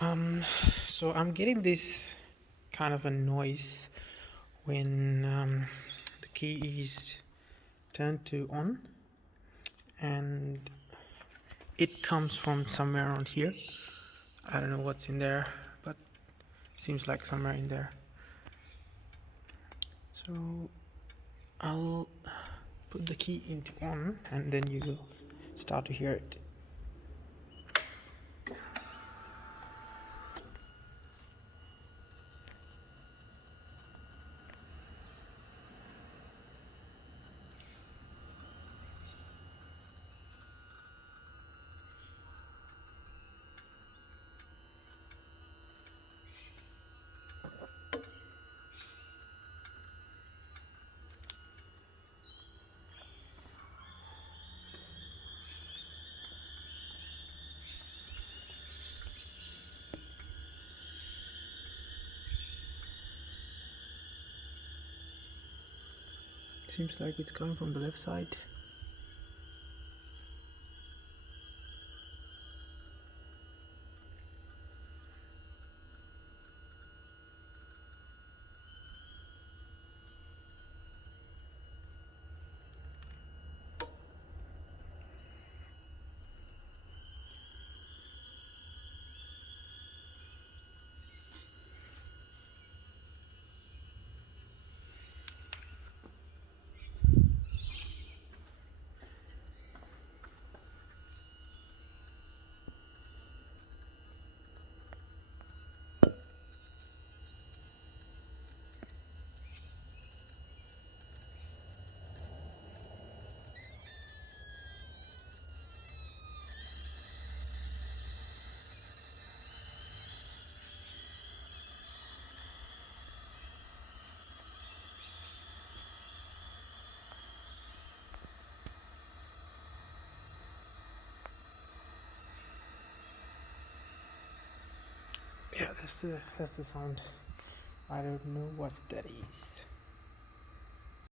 Um, so I'm getting this kind of a noise when the key is turned to on, and it comes from somewhere around here. I don't know what's in there, but seems like somewhere in there. So I'll put the key into on, and then you will start to hear it. Seems like it's coming from the left side. Yeah, that's the sound. I don't know what that is.